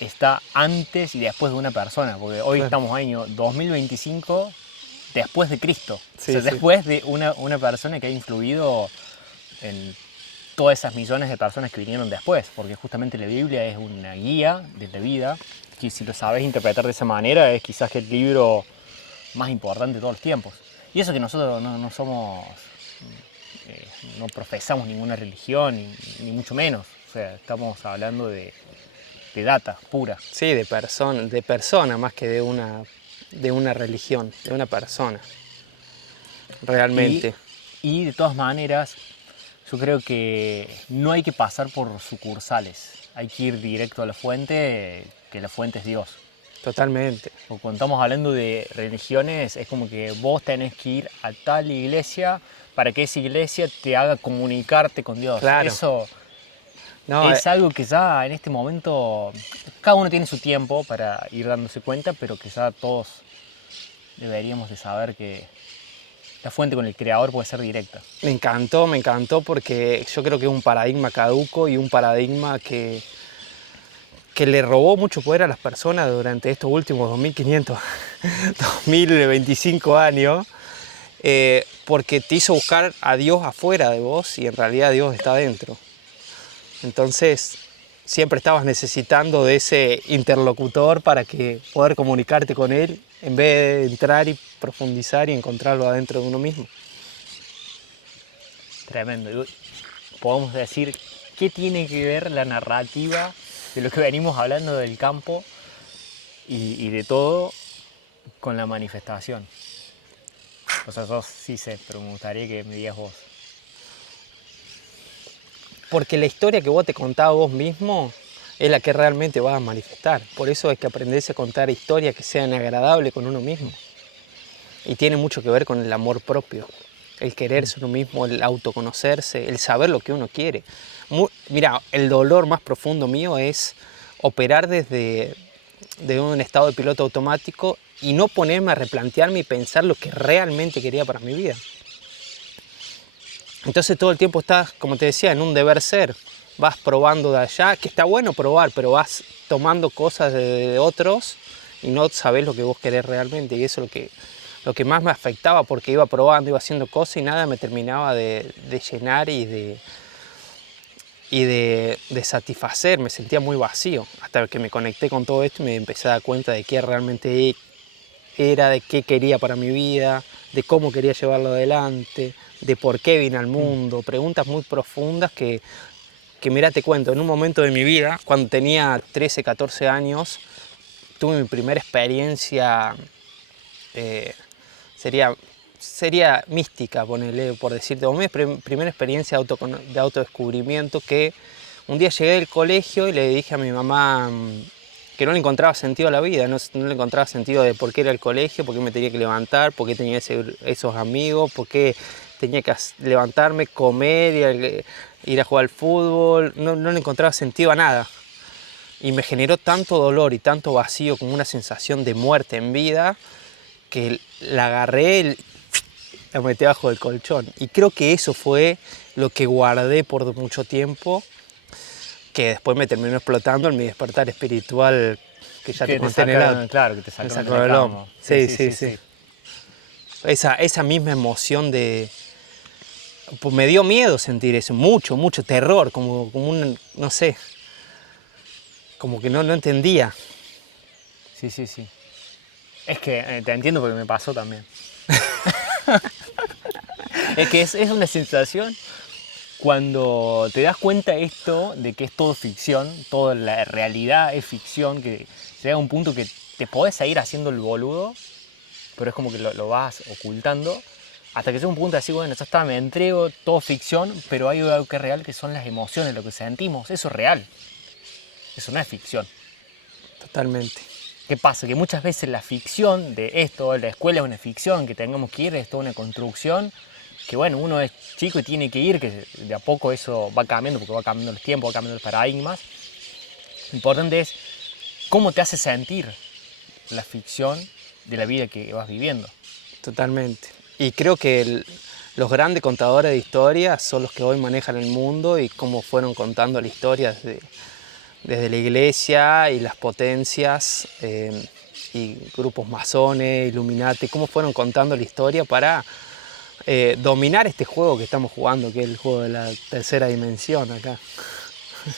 está antes y después de una persona, porque hoy Claro. estamos año 2025 después de Cristo. Sí, o sea, sí. después de una persona que ha influido en todas esas millones de personas que vinieron después, porque justamente la Biblia es una guía de la vida, que si lo sabes interpretar de esa manera es quizás el libro más importante de todos los tiempos. Y eso que nosotros no somos, no profesamos ninguna religión, ni mucho menos. O sea, estamos hablando de data pura. Sí, de persona más que de una religión, de una persona. Realmente. Y de todas maneras, yo creo que no hay que pasar por sucursales. Hay que ir directo a la fuente, que la fuente es Dios. Totalmente. O cuando estamos hablando de religiones, es como que vos tenés que ir a tal iglesia para que esa iglesia te haga comunicarte con Dios. Claro. Eso No, es algo que ya en este momento, cada uno tiene su tiempo para ir dándose cuenta, pero que ya todos deberíamos de saber que la fuente con el creador puede ser directa. me encantó porque yo creo que es un paradigma caduco y un paradigma que le robó mucho poder a las personas durante estos últimos 2500, 2025 años, porque te hizo buscar a Dios afuera de vos y en realidad Dios está dentro. Entonces, siempre estabas necesitando de ese interlocutor para que poder comunicarte con él en vez de entrar y profundizar y encontrarlo adentro de uno mismo. Tremendo. Podemos decir, ¿qué tiene que ver la narrativa de lo que venimos hablando del campo y de todo con la manifestación? O sea, yo sí sé, pero me gustaría que me digas vos. Porque la historia que vos te contás a vos mismo es la que realmente vas a manifestar. Por eso es que aprenderse a contar historias que sean agradables con uno mismo. Y tiene mucho que ver con el amor propio, el quererse uno mismo, el autoconocerse, el saber lo que uno quiere. Mira, el dolor más profundo mío es operar desde un estado de piloto automático y no ponerme a replantearme y pensar lo que realmente quería para mi vida. Entonces todo el tiempo estás, como te decía, en un deber ser. Vas probando de allá, que está bueno probar, pero vas tomando cosas de otros y no sabés lo que vos querés realmente. Y eso es lo que más me afectaba, porque iba probando, iba haciendo cosas y nada me terminaba de llenar y de satisfacer. Me sentía muy vacío, hasta que me conecté con todo esto y me empecé a dar cuenta de qué realmente era, de qué quería para mi vida, de cómo quería llevarlo adelante, de por qué vine al mundo. Preguntas muy profundas que mira, te cuento, en un momento de mi vida, cuando tenía 13, 14 años, tuve mi primera experiencia, sería mística, ponele, por decirte, mi primera experiencia de autodescubrimiento, que un día llegué del colegio y le dije a mi mamá que no le encontraba sentido a la vida, no le encontraba sentido de por qué era el colegio, por qué me tenía que levantar, por qué tenía esos amigos, por qué tenía que levantarme, comer, ir a jugar al fútbol, no le encontraba sentido a nada. Y me generó tanto dolor y tanto vacío, como una sensación de muerte en vida, que la agarré y la metí bajo del colchón. Y creo que eso fue lo que guardé por mucho tiempo, que después me terminó explotando en mi despertar espiritual, que ya te conté en el auto. Claro, que te Me sacaron sacó de la del cama. lomo. Sí. Esa misma emoción pues me dio miedo sentir eso, mucho terror, como un, no sé, como que no entendía. Sí. Es que te entiendo porque me pasó también. Es que es una sensación cuando te das cuenta esto de que es todo ficción, toda la realidad es ficción, que llega a un punto que te podés seguir haciendo el boludo, pero es como que lo vas ocultando, hasta que llega un punto así, bueno, ya está, me entrego, todo ficción, pero hay algo que es real, que son las emociones, lo que sentimos, eso es real, eso no es ficción. Totalmente. ¿Qué pasa? Que muchas veces la ficción de esto, la escuela es una ficción, que tengamos que ir, es toda una construcción, que bueno, uno es chico y tiene que ir, que de a poco eso va cambiando, porque va cambiando los tiempos, va cambiando los paradigmas. Lo importante es cómo te hace sentir la ficción de la vida que vas viviendo. Totalmente. Y creo que los grandes contadores de historias son los que hoy manejan el mundo y cómo fueron contando la historia desde la iglesia y las potencias y grupos masones, Illuminati, cómo fueron contando la historia para dominar este juego que estamos jugando, que es el juego de la tercera dimensión acá.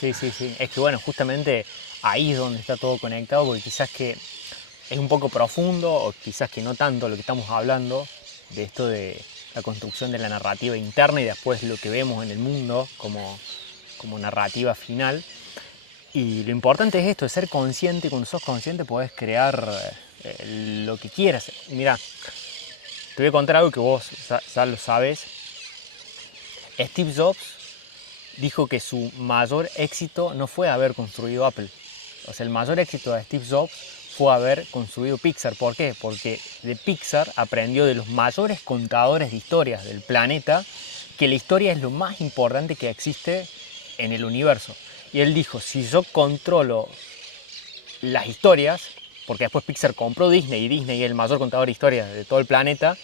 Sí. Es que bueno, justamente ahí es donde está todo conectado, porque quizás que es un poco profundo, o quizás que no tanto lo que estamos hablando, de esto de la construcción de la narrativa interna y después lo que vemos en el mundo como narrativa final. Y lo importante es esto, de ser consciente, y cuando sos consciente podés crear lo que quieras. Mirá, te voy a contar algo que vos ya lo sabes. Steve Jobs dijo que su mayor éxito no fue haber construido Apple. O sea, el mayor éxito de Steve Jobs fue haber construido Pixar. ¿Por qué? Porque de Pixar aprendió de los mayores contadores de historias del planeta que la historia es lo más importante que existe en el universo. Y él dijo, si yo controlo las historias, porque después Pixar compró Disney y Disney es el mayor contador de historias de todo el planeta,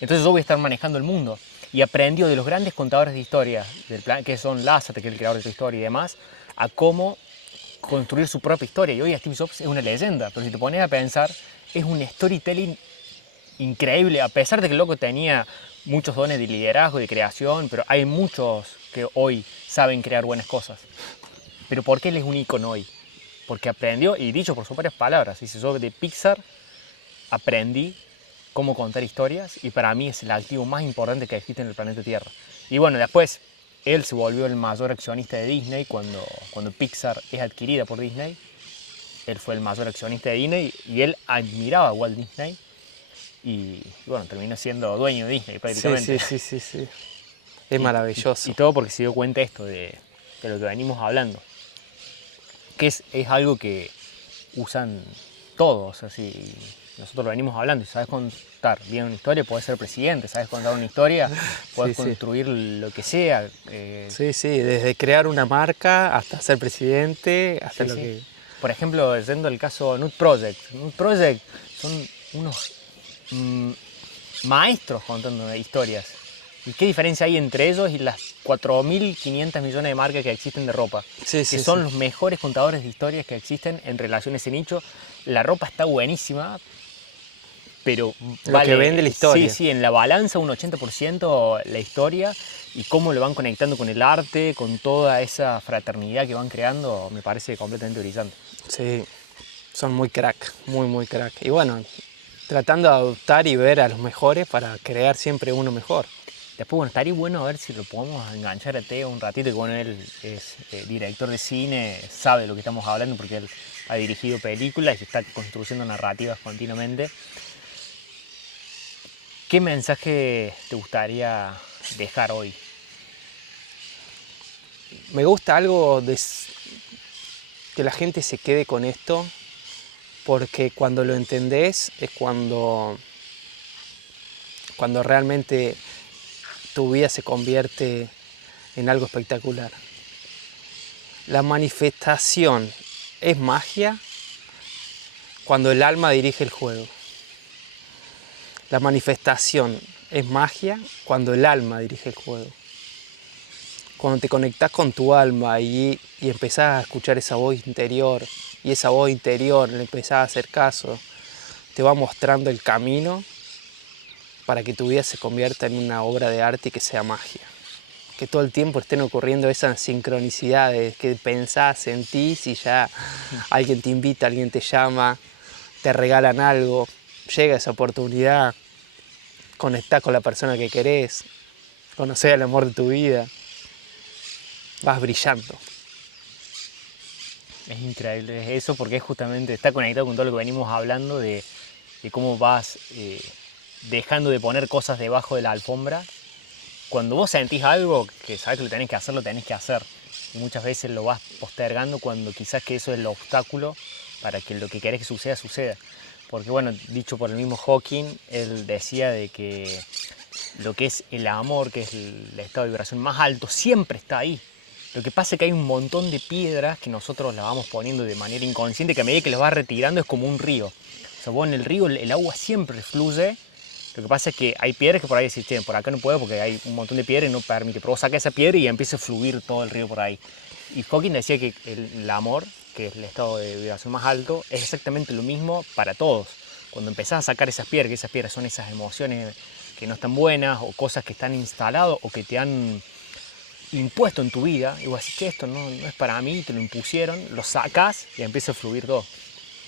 entonces yo voy a estar manejando el mundo. Y aprendió de los grandes contadores de historias del planeta, que son Lasseter, que es el creador de esta historia y demás, a cómo construir su propia historia. Y hoy Steve Jobs es una leyenda, pero si te pones a pensar, es un storytelling increíble, a pesar de que el loco tenía muchos dones de liderazgo y de creación, pero hay muchos que hoy saben crear buenas cosas. Pero ¿por qué él es un ícono hoy? Porque aprendió, y dicho por sus propias palabras, dice, yo de Pixar aprendí cómo contar historias y para mí es el activo más importante que existe en el planeta Tierra. Y bueno, después él se volvió el mayor accionista de Disney cuando Pixar es adquirida por Disney. Él fue el mayor accionista de Disney y él admiraba a Walt Disney y bueno, terminó siendo dueño de Disney prácticamente. Sí. Es maravilloso. Y todo porque se dio cuenta esto de lo que venimos hablando. Que es algo que usan todos, así. Nosotros lo venimos hablando y sabes contar bien una historia, podés ser presidente, sabes contar una historia, podés construir lo que sea. Sí, desde crear una marca hasta ser presidente, hasta lo que... Por ejemplo, yendo al caso Nut Project. Nut Project son unos maestros contando historias. ¿Y qué diferencia hay entre ellos y las 4.500 millones de marcas que existen de ropa? Que son los mejores contadores de historias que existen en relación a ese nicho. La ropa está buenísima, pero lo que vende la historia. Sí, en la balanza un 80% la historia y cómo lo van conectando con el arte, con toda esa fraternidad que van creando, me parece completamente brillante. Sí, son muy crack, muy crack. Y bueno, tratando de adoptar y ver a los mejores para crear siempre uno mejor. Después, bueno, estaría bueno a ver si lo podemos enganchar a Teo un ratito, que bueno, él es director de cine, sabe de lo que estamos hablando porque él ha dirigido películas y está construyendo narrativas continuamente. ¿Qué mensaje te gustaría dejar hoy? Me gusta algo que la gente se quede con esto, porque cuando lo entendés es cuando realmente tu vida se convierte en algo espectacular. La manifestación es magia cuando el alma dirige el juego. La manifestación es magia cuando el alma dirige el juego. Cuando te conectás con tu alma y empezás a escuchar esa voz interior, y esa voz interior le empezás a hacer caso, te va mostrando el camino para que tu vida se convierta en una obra de arte y que sea magia. Que todo el tiempo estén ocurriendo esas sincronicidades, que pensás, sentís y ya alguien te invita, alguien te llama, te regalan algo, llega esa oportunidad, conectás con la persona que querés, conocés el amor de tu vida. vas brillando. Es increíble eso porque es justamente, está conectado con todo lo que venimos hablando de cómo vas dejando de poner cosas debajo de la alfombra. Cuando vos sentís algo que sabés que lo tenés que hacer, lo tenés que hacer. Y muchas veces lo vas postergando cuando quizás que eso es el obstáculo para que lo que querés que suceda, suceda. Porque bueno, dicho por el mismo Hawking, él decía de que lo que es el amor, que es el estado de vibración más alto, siempre está ahí. Lo que pasa es que hay un montón de piedras que nosotros las vamos poniendo de manera inconsciente, que a medida que las vas retirando es como un río. O sea, vos en el río el agua siempre fluye. Lo que pasa es que hay piedras que por ahí decís, "Che, por acá no puedo porque hay un montón de piedras y no permite". Pero vos sacás esa piedra y empieza a fluir todo el río por ahí. Y Hawking decía que el amor, que es el estado de vibración más alto, es exactamente lo mismo para todos. Cuando empezás a sacar esas piedras, que esas piedras son esas emociones que no están buenas o cosas que están instaladas o que te han impuesto en tu vida, y vos decís, "Che, esto no es para mí", te lo impusieron, lo sacás y empieza a fluir todo.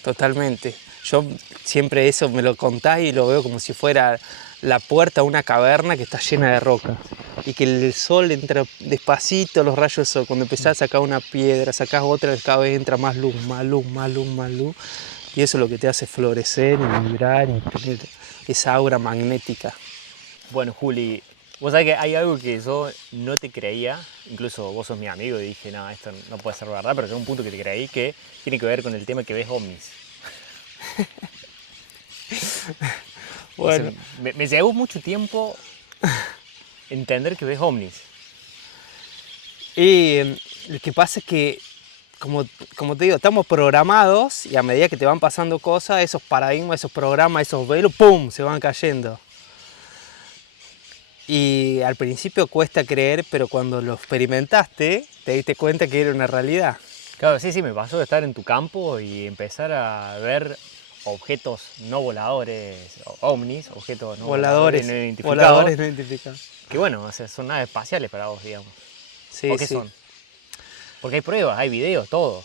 Totalmente. Yo siempre eso me lo contás y lo veo como si fuera la puerta a una caverna que está llena de rocas. Y que el sol entra despacito, los rayos del sol. Cuando empezás a sacar una piedra, sacás otra, cada vez entra más luz, más luz, más luz, más luz. Y eso es lo que te hace florecer y vibrar y tener esa aura magnética. Bueno, Juli, vos sabés que hay algo que yo no te creía, incluso vos sos mi amigo y dije, no, esto no puede ser verdad, pero hay un punto que te creí que tiene que ver con el tema que ves ovnis. Bueno. O sea, me llevó mucho tiempo entender que ves ovnis. Y lo que pasa es que, como te digo, estamos programados y a medida que te van pasando cosas, esos paradigmas, esos programas, esos velos, ¡pum!, se van cayendo. Y al principio cuesta creer, pero cuando lo experimentaste, te diste cuenta que era una realidad. Claro, sí, me pasó de estar en tu campo y empezar a ver objetos no voladores, ovnis, objetos no voladores no identificados. Voladores no identificados. Que bueno, o sea, son naves espaciales para vos, digamos. Sí, ¿O qué son? Porque hay pruebas, hay videos, todo.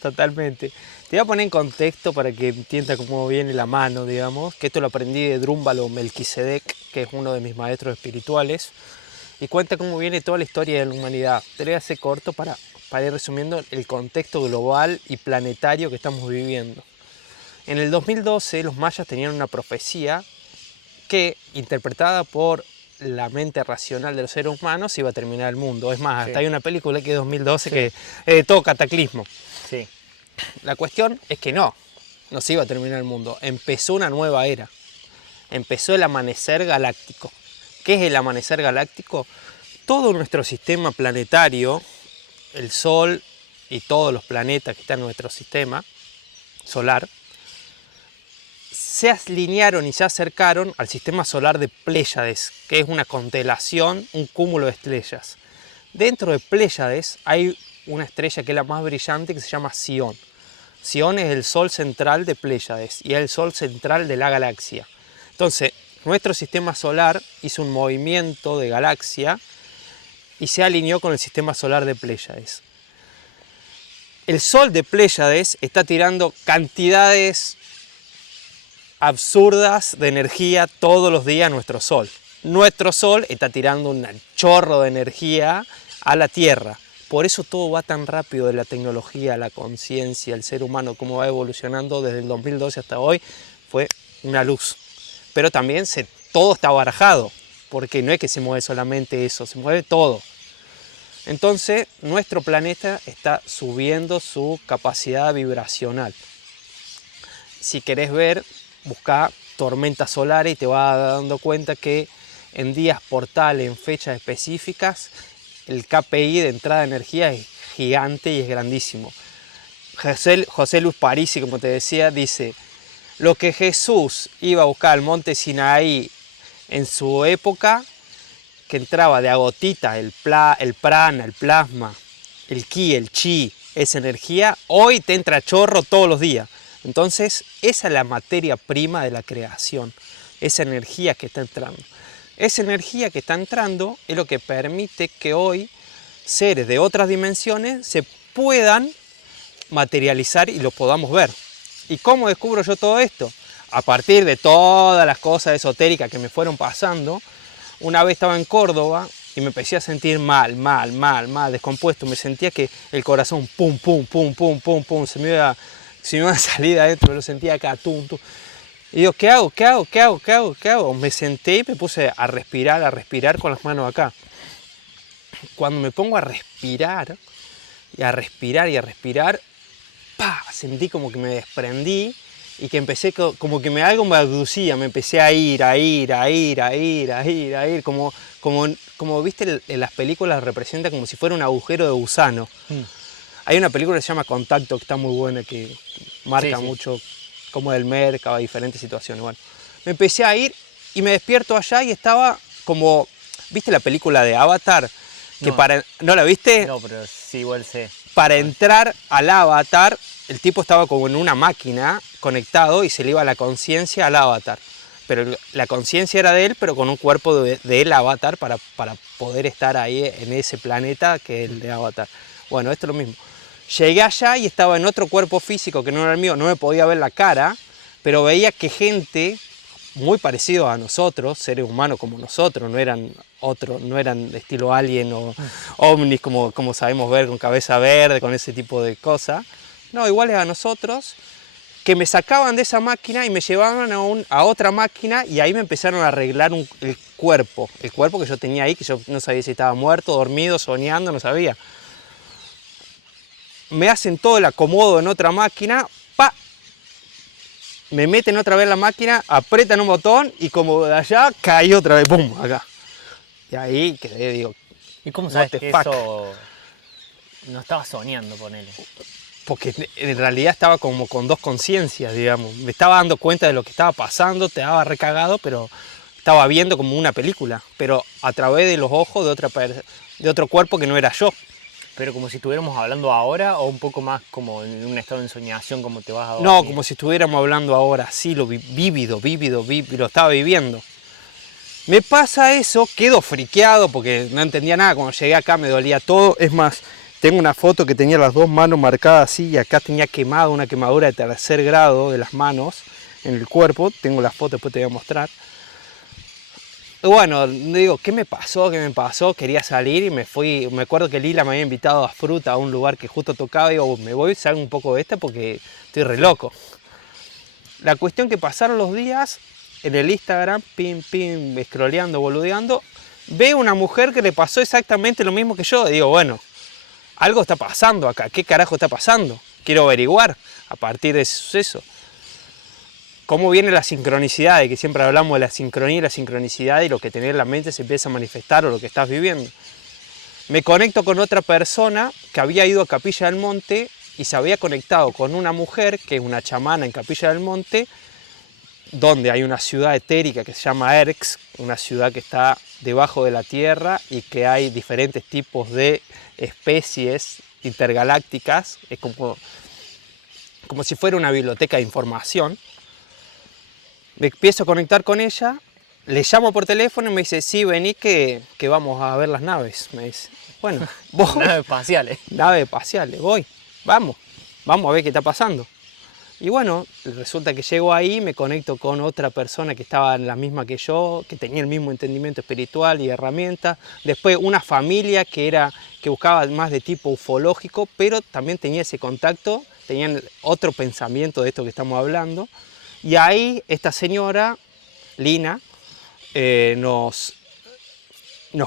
Totalmente. Te voy a poner en contexto para que entiendas cómo viene la mano, digamos, que esto lo aprendí de Drúmbalo Melquisedec, que es uno de mis maestros espirituales, y cuenta cómo viene toda la historia de la humanidad. Te lo voy a hacer corto para ir resumiendo el contexto global y planetario que estamos viviendo. En el 2012 los mayas tenían una profecía que, interpretada por la mente racional de los seres humanos, iba a terminar el mundo. Es más, hasta hay una película que es 2012 que es de todo cataclismo. Sí. La cuestión es que no se iba a terminar el mundo. Empezó una nueva era. Empezó el amanecer galáctico. ¿Qué es el amanecer galáctico? Todo nuestro sistema planetario, el Sol y todos los planetas que están en nuestro sistema solar, se alinearon y se acercaron al sistema solar de Pléyades, que es una constelación, un cúmulo de estrellas. Dentro de Pléyades hay una estrella que es la más brillante, que se llama Sión. Sión es el sol central de Pléyades y es el sol central de la galaxia. Entonces, nuestro sistema solar hizo un movimiento de galaxia y se alineó con el sistema solar de Pléyades. El sol de Pléyades está tirando cantidades absurdas de energía todos los días a nuestro sol. Nuestro sol está tirando un chorro de energía a la Tierra. Por eso todo va tan rápido, de la tecnología, la conciencia, el ser humano, cómo va evolucionando desde el 2012 hasta hoy, fue una luz. Pero también todo está barajado, porque no es que se mueve solamente eso, se mueve todo. Entonces, nuestro planeta está subiendo su capacidad vibracional. Si querés ver, busca tormentas solares y te vas dando cuenta que en días portales, en fechas específicas, el KPI de entrada de energía es gigante y es grandísimo. José Luis Parisi, como te decía, dice: lo que Jesús iba a buscar al monte Sinaí en su época, que entraba de a gotita, el prana, el plasma, el ki, el chi, esa energía, hoy te entra a chorro todos los días. Entonces, esa es la materia prima de la creación, esa energía que está entrando. Esa energía que está entrando es lo que permite que hoy seres de otras dimensiones se puedan materializar y lo podamos ver. ¿Y cómo descubro yo todo esto? A partir de todas las cosas esotéricas que me fueron pasando. Una vez estaba en Córdoba y me empecé a sentir mal, descompuesto. Me sentía que el corazón, pum, pum, pum, pum, pum, pum, se me iba a salir de adentro, lo sentía acá, tum, tum. Y digo, ¿qué hago? Me senté y me puse a respirar con las manos acá. Cuando me pongo a respirar, ¡pah! Sentí como que me desprendí y que empecé como que algo me abducía, me empecé a ir, como viste en las películas representa como si fuera un agujero de gusano. Hay una película que se llama Contacto, que está muy buena, que marca mucho como del mercado, diferentes situaciones. Bueno, me empecé a ir y me despierto allá y estaba como, ¿viste la película de Avatar? Que No. ¿No la viste? No, pero sí, igual sé. Para entrar al avatar, el tipo estaba como en una máquina conectado y se le iba la conciencia al avatar. Pero la conciencia era de él, pero con un cuerpo del avatar para poder estar ahí en ese planeta que es el de Avatar. Bueno, esto es lo mismo. Llegué allá y estaba en otro cuerpo físico que no era el mío, no me podía ver la cara, pero veía que gente muy parecido a nosotros, seres humanos como nosotros, no eran de estilo alien o ovnis como sabemos ver, con cabeza verde, con ese tipo de cosas. No, iguales a nosotros, que me sacaban de esa máquina y me llevaban a otra máquina y ahí me empezaron a arreglar el cuerpo que yo tenía ahí, que yo no sabía si estaba muerto, dormido, soñando, no sabía. Me hacen todo el acomodo en otra máquina, ¡pa! Me meten otra vez en la máquina, apretan un botón y como de allá caí otra vez, ¡pum! Acá. Y ahí quedé, digo, ¿Y cómo sabes what que the fuck? eso no estaba soñando, ponele? Porque en realidad estaba como con dos conciencias, digamos. Me estaba dando cuenta de lo que estaba pasando, te daba recagado, pero estaba viendo como una película, pero a través de los ojos de otro cuerpo que no era yo. Pero como si estuviéramos hablando ahora o un poco más como en un estado de ensoñación como te vas a dormir. No, como si estuviéramos hablando ahora, sí, vívido, lo estaba viviendo. Me pasa eso, quedo friqueado porque no entendía nada, cuando llegué acá me dolía todo, es más, tengo una foto que tenía las dos manos marcadas así y acá tenía una quemadura de 3er grado de las manos en el cuerpo, tengo la foto, después te voy a mostrar. Bueno, digo, ¿qué me pasó? Quería salir y me fui. Me acuerdo que Lila me había invitado a Fruta, a un lugar que justo tocaba. Y digo, me voy, salgo un poco de esta porque estoy re loco. La cuestión que pasaron los días, en el Instagram, scrolleando, boludeando, veo una mujer que le pasó exactamente lo mismo que yo. Y digo, bueno, algo está pasando acá. ¿Qué carajo está pasando? Quiero averiguar a partir de ese suceso. Cómo viene la sincronicidad, de que siempre hablamos de la sincronía y la sincronicidad y lo que tenés en la mente se empieza a manifestar o lo que estás viviendo. Me conecto con otra persona que había ido a Capilla del Monte y se había conectado con una mujer que es una chamana en Capilla del Monte, donde hay una ciudad etérica que se llama Erx, una ciudad que está debajo de la tierra y que hay diferentes tipos de especies intergalácticas, es como si fuera una biblioteca de información. Me empiezo a conectar con ella, le llamo por teléfono y me dice, sí, vení que vamos a ver las naves. Me dice, bueno, voy. Naves espaciales. Naves espaciales, voy, vamos a ver qué está pasando. Y bueno, resulta que llego ahí, me conecto con otra persona que estaba en la misma que yo, que tenía el mismo entendimiento espiritual y herramientas. Después una familia que buscaba más de tipo ufológico, pero también tenía ese contacto, tenían otro pensamiento de esto que estamos hablando. Y ahí esta señora, Lina, nos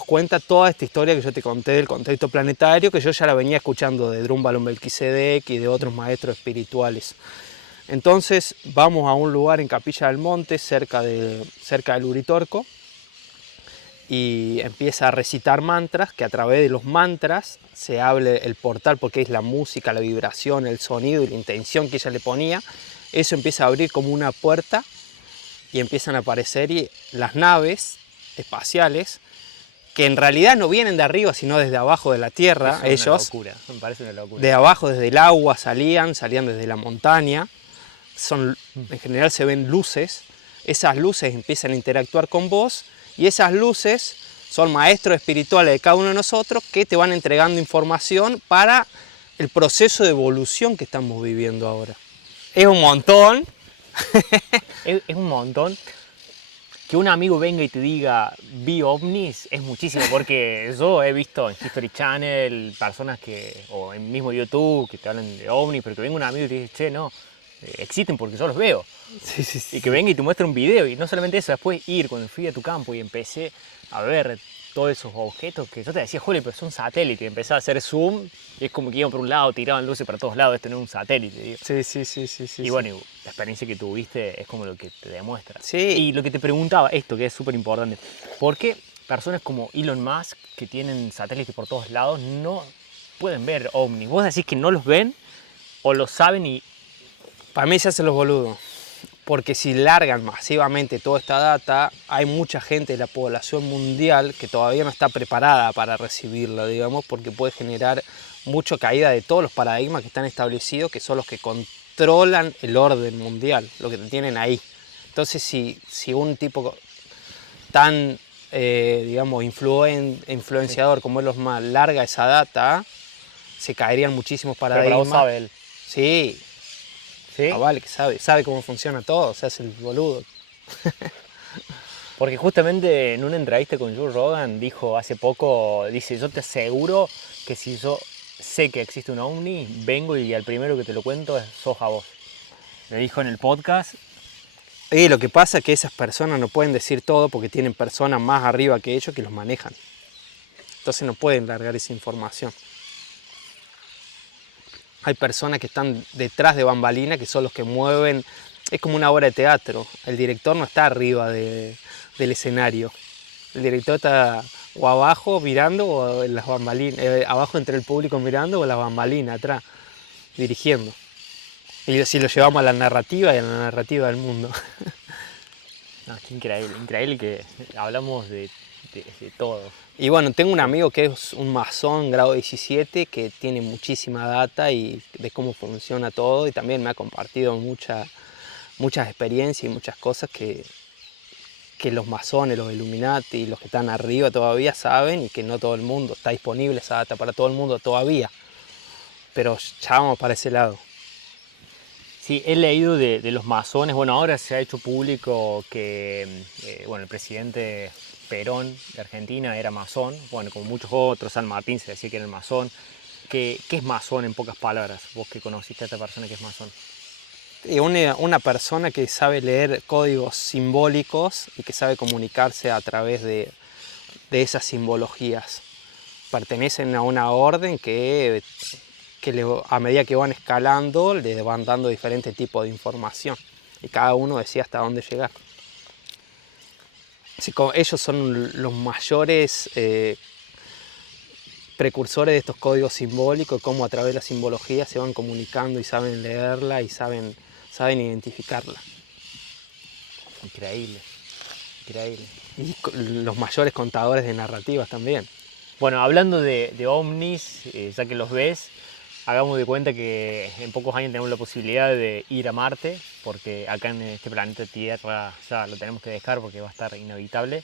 cuenta toda esta historia que yo te conté del contexto planetario, que yo ya la venía escuchando de Drúmbalo Melquisedec y de otros maestros espirituales. Entonces vamos a un lugar en Capilla del Monte, cerca del Uritorco, y empieza a recitar mantras, que a través de los mantras se hable el portal, porque es la música, la vibración, el sonido y la intención que ella le ponía. Eso empieza a abrir como una puerta y empiezan a aparecer las naves espaciales, que en realidad no vienen de arriba, sino desde abajo de la Tierra. Es una ellos, locura, me parece una locura. de abajo, desde el agua, salían desde la montaña. En general se ven luces, esas luces empiezan a interactuar con vos y esas luces son maestros espirituales de cada uno de nosotros que te van entregando información para el proceso de evolución que estamos viviendo ahora. Es un montón. Es un montón. que un amigo venga y te diga vi ovnis es muchísimo, porque yo he visto en History Channel personas o en mismo YouTube que te hablan de ovnis, pero que venga un amigo y te dice, che, no, existen porque yo los veo. Sí, sí, sí. Y que venga y te muestre un video, y no solamente eso, después cuando fui a tu campo y empecé a ver todos esos objetos que yo te decía, Julio, pero son satélites, y empecé a hacer zoom, y es como que iban por un lado, tiraban luces para todos lados, esto no es un satélite, digo. Sí, sí, sí, sí, sí. Y bueno, la experiencia que tuviste es como lo que te demuestra. Sí. Y lo que te preguntaba, esto que es súper importante, ¿por qué personas como Elon Musk, que tienen satélites por todos lados, no pueden ver ovnis? ¿Vos decís que no los ven o los saben y...? Para mí se hacen los boludos. Porque si largan masivamente toda esta data, hay mucha gente de la población mundial que todavía no está preparada para recibirla, digamos, porque puede generar mucha caída de todos los paradigmas que están establecidos, que son los que controlan el orden mundial, lo que te tienen ahí. Entonces, si un tipo tan, digamos, influenciador como Elon Musk larga esa data, se caerían muchísimos Pero paradigmas. vos sabe él. Sí. ¿Sí? Ah, vale, que sabe cómo funciona todo, se hace el boludo. Porque justamente en una entrevista con Joe Rogan dijo hace poco, dice, yo te aseguro que si yo sé que existe un ovni, vengo y al primero que te lo cuento sos a vos. Le dijo en el podcast. Y lo que pasa es que esas personas no pueden decir todo porque tienen personas más arriba que ellos que los manejan. Entonces no pueden largar esa información. Hay personas que están detrás de bambalinas que son los que mueven. Es como una obra de teatro. El director no está arriba del escenario. El director está o abajo mirando o en las bambalinas, abajo entre el público mirando o en las bambalinas atrás, dirigiendo. Y si lo llevamos a la narrativa y a la narrativa del mundo. No, qué increíble, increíble que hablamos de todo. Y bueno, tengo un amigo que es un masón grado 17 que tiene muchísima data y de cómo funciona todo y también me ha compartido muchas experiencias y muchas cosas que los masones, los Illuminati, los que están arriba todavía saben y que no todo el mundo, está disponible esa data para todo el mundo todavía. Pero ya vamos para ese lado. Sí, he leído de los masones. Bueno, ahora se ha hecho público que bueno, el presidente Perón de Argentina era masón. Bueno, como muchos otros, San Martín se decía que era el masón. ¿Qué es masón en pocas palabras? Vos que conociste a esta persona que es masón. Una persona que sabe leer códigos simbólicos y que sabe comunicarse a través de esas simbologías. Pertenecen a una orden que a medida que van escalando le van dando diferentes tipos de información y cada uno decide hasta dónde llegar. Así como ellos son los mayores precursores de estos códigos simbólicos, cómo a través de la simbología se van comunicando y saben leerla y saben identificarla. Increíble, increíble. Y los mayores contadores de narrativas también. Bueno, hablando de ovnis, ya que los ves, hagamos de cuenta que en pocos años tenemos la posibilidad de ir a Marte, porque acá en este planeta Tierra ya lo tenemos que dejar porque va a estar inhabitable,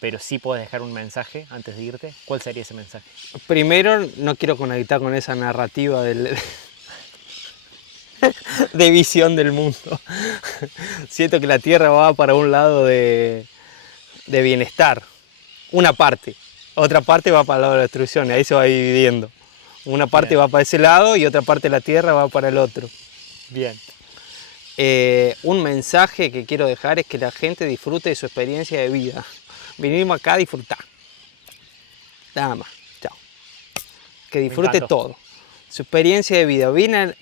pero sí puedes dejar un mensaje antes de irte. ¿Cuál sería ese mensaje? Primero, no quiero conectar con esa narrativa de visión del mundo. Siento que la Tierra va para un lado de bienestar, una parte. Otra parte va para el lado de la destrucción y ahí se va dividiendo. Una parte Bien. va para ese lado y otra parte de la Tierra va para el otro. Bien. Un mensaje que quiero dejar es que la gente disfrute de su experiencia de vida. Vinimos acá a disfrutar. Nada más. Chao. Que disfrute todo. Su experiencia de vida.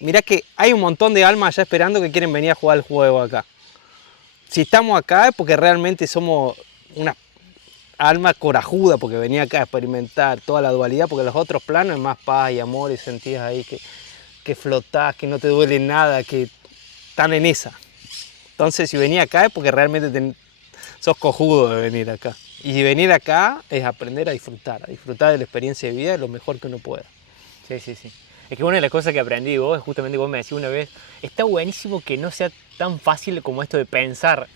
Mirá que hay un montón de almas allá esperando que quieren venir a jugar al juego acá. Si estamos acá es porque realmente somos una alma corajuda, porque venía acá a experimentar toda la dualidad, porque los otros planos es más paz y amor y sentís ahí que flotás, que no te duele nada, que están en esa. Entonces si venís acá es porque realmente sos cojudo de venir acá. Y venir acá es aprender a disfrutar de la experiencia de vida de lo mejor que uno pueda. Sí, sí, sí. Es que una de las cosas que aprendí de vos es justamente, vos me decías una vez, está buenísimo que no sea tan fácil como esto de pensar.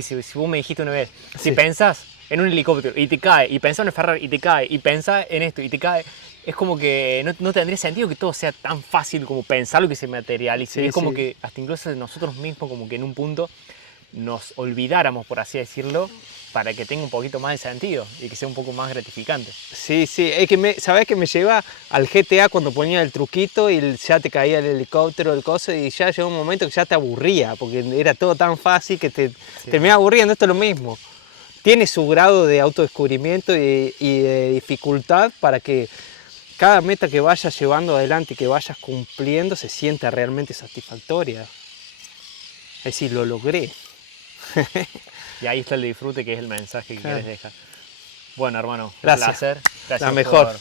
Si vos me dijiste una vez, si Sí. pensás en un helicóptero y te cae, y pensás en un Ferrari y te cae, y pensás en esto y te cae, es como que no tendría sentido que todo sea tan fácil como pensarlo y que se materialice. Sí, es como sí. que hasta incluso nosotros mismos como que en un punto nos olvidáramos, por así decirlo, para que tenga un poquito más de sentido y que sea un poco más gratificante. Sí, sí, es que ¿sabés que me lleva al GTA cuando ponía el truquito y ya te caía el helicóptero, el coso, y ya llegó un momento que ya te aburría, porque era todo tan fácil que te terminaba aburriendo. Esto es lo mismo. Tiene su grado de autodescubrimiento y de dificultad para que cada meta que vayas llevando adelante y que vayas cumpliendo se sienta realmente satisfactoria. Es decir, lo logré. Y ahí está el disfrute, que es el mensaje que Claro. quieres dejar. Bueno, hermano, un Gracias. placer. Gracias La mejor.